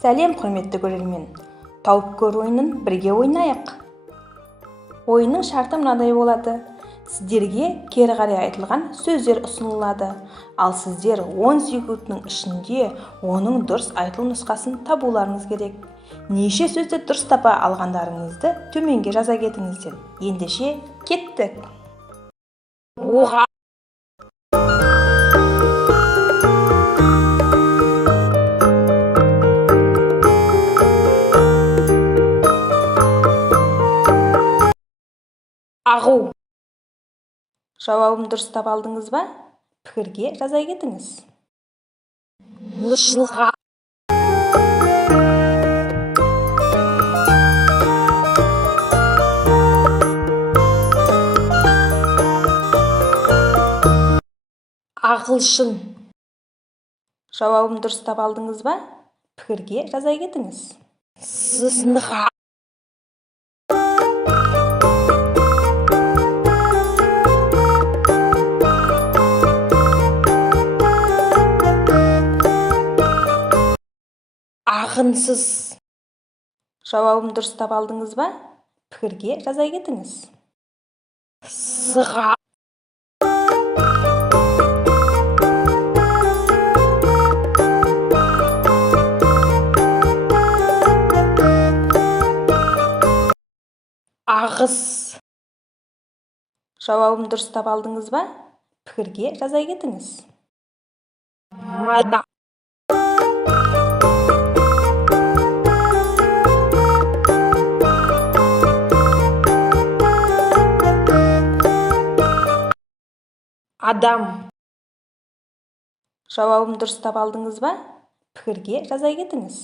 Сәлем, құрметті көрермен. Тауып көр ойынын бірге ойнайық. Ойынның шарты мынадай болады. Сіздерге кері қарай айтылған сөздер ұсынылады. Ал сіздер 10 секундтың ішінде оның дұрыс айтылу нұсқасын табуларыңыз керек. Неше сөзді дұрыс тапа алғандарыңызды төменге жаза кетіңіздер. Ендеше кеттік. Оға. Ағу. Жауабын дұрыс таба алдыңыз ба? Пікірге жаза кетіңіз. Жылға. Ағылшын. Жауабын дұрыс таба алдыңыз ба? Пікірге жаза кетіңіз. Сынға. Ағынсыз. Жауабын дұрыс таба алдыңыз ба? Пікірге жаза кетіңіз. Сыға. Ағыс. Жауабын дұрыс таба алдыңыз ба? Пікірге жаза кетіңіз. Мада. Адам. Жауабын дұрыс таба алдыңыз ба? Пікірге жаза кетіңіз.